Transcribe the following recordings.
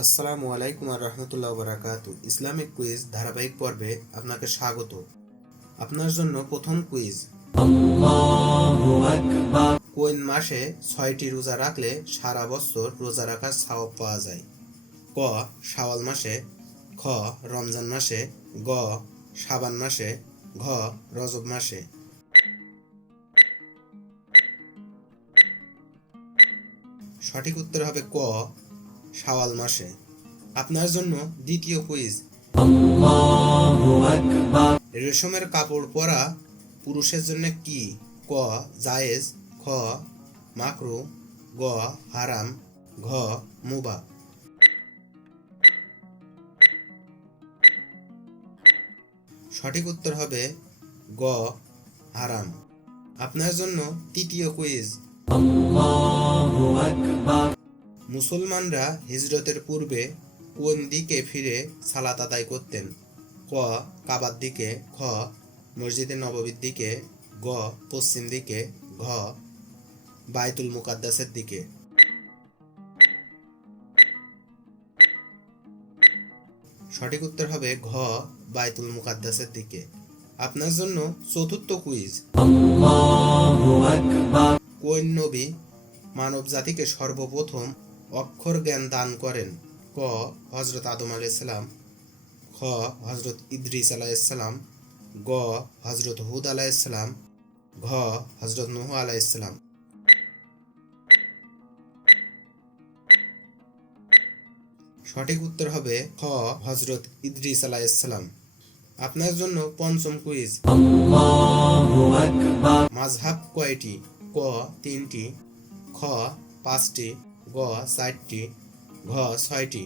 আসসালামু আলাইকুম ওয়া রাহমাতুল্লাহি ওয়া বারাকাতুহু। ইসলামিক কুইজ ধারাবাহিক পর্বে আপনাকে স্বাগত। আপনার জন্য প্রথম কুইজ। কোন মাসে 6টি রোজা রাখলে সারা বছর রোজা রাখার সওয়াব পাওয়া যায়? ক শাওয়াল মাসে, খ রমজান মাসে, গ শাবান মাসে, ঘ রজব মাসে। সঠিক উত্তর হবে ক শাওয়াল মাসে। আপনার জন্য দ্বিতীয় কুইজ। রেশমের কাপড় পরা পুরুষের জন্য কি? ক জায়েজ, খ মাকরু, গ হারাম, ঘ মুবাহ। সঠিক উত্তর হবে গ হারাম। আপনার জন্য তৃতীয় কুইজ। মুসলমানরা হিজরতের পূর্বে কোন দিকে ফিরে সালাত আদায় করতেন? ক কাবার দিকে, খ মসজিদে নববীর দিকে, গ পশ্চিম দিকে, ঘ বাইতুল মুকাদ্দাসের দিকে। সঠিক উত্তর হবে ঘ বাইতুল মুকাদ্দাসের দিকে। আপনার জন্য চতুর্থ কুইজ। কোন নবী মানব জাতিকে সর্বপ্রথম অক্ষর জ্ঞান দান করেন? ক হযরত আদম আলাইহিস সালাম, খ হযরত ইদ্রিস আলাইহিস সালাম, গ হযরত হুদ আলাইহিস সালাম, ঘ হযরত নূহ আলাইহিস সালাম। সঠিক উত্তর হবে খ হযরত ইদ্রিস আলাইহিস সালাম। আপনার জন্য পঞ্চম কুইজ। মাযহাব কয়টি? ক 3টি, খ 5টি, গ 4টি, ঘ 6টি।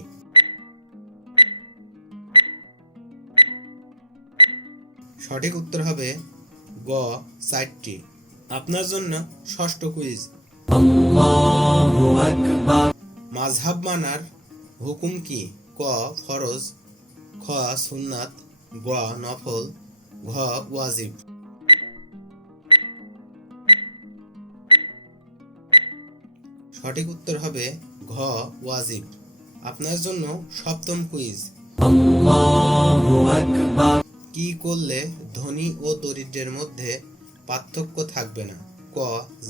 সঠিক উত্তর হবে গ 4টি। আপনার জন্য ষষ্ঠ কুইজ। মাযহাব মানার হুকুম কি? ক ফরজ, খ সুন্নাত, গ নফল, ঘ ওয়াজিব। সঠিক উত্তর হবে ঘ ওয়াজিব। আপনার জন্য সপ্তম কুইজ। কি করলে ধনী ও দরিদ্রের মধ্যে পার্থক্য থাকবে না? ক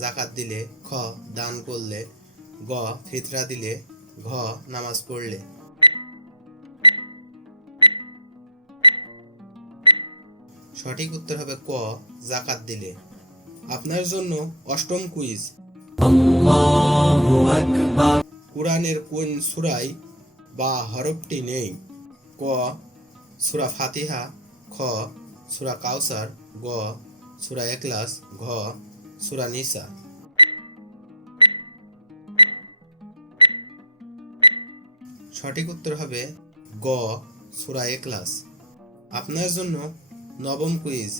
যাকাত দিলে, খ দান করলে, গ ফিতরা দিলে, ঘ নামাজ পড়লে। সঠিক উত্তর হবে ক যাকাত দিলে। আপনার জন্য অষ্টম কুইজ। কুরআনের কোন সূরায় বা হরফটি নেই? ক সূরা ফাতিহা, খ সূরা কাউসার, গ সূরা ইখলাস, ঘ সূরা নিসা। সঠিক উত্তর হবে গ সূরা ইখলাস। আপনার জন্য নবম কুইজ।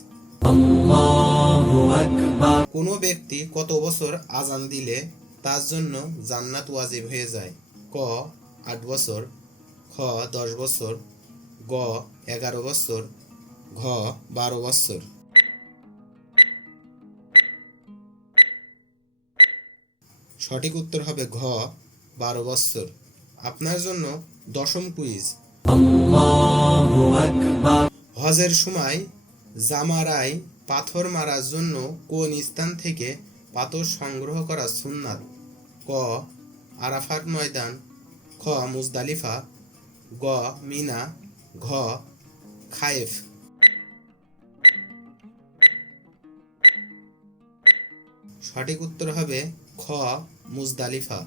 কোনো ব্যক্তি কত বছর আযান দিলে তার জন্য জান্নাত ওয়াজিব হয়ে যায়? ক 8 বছর, খ 10 বছর, গ 11 বছর, ঘ 12 বছর। সঠিক উত্তর হবে ঘ 12 বছর। আপনার জন্য দশম কুইজ। হজের সময় জামারায় পাথর মারার জন্য কোন স্থান থেকে পাথর সংগ্রহ করা সুন্নাত? ক আরাফাত ময়দান, খ মুজদালিফা, গ মিনা, ঘ খায়েফ। সঠিক উত্তর হবে খ মুজদালিফা।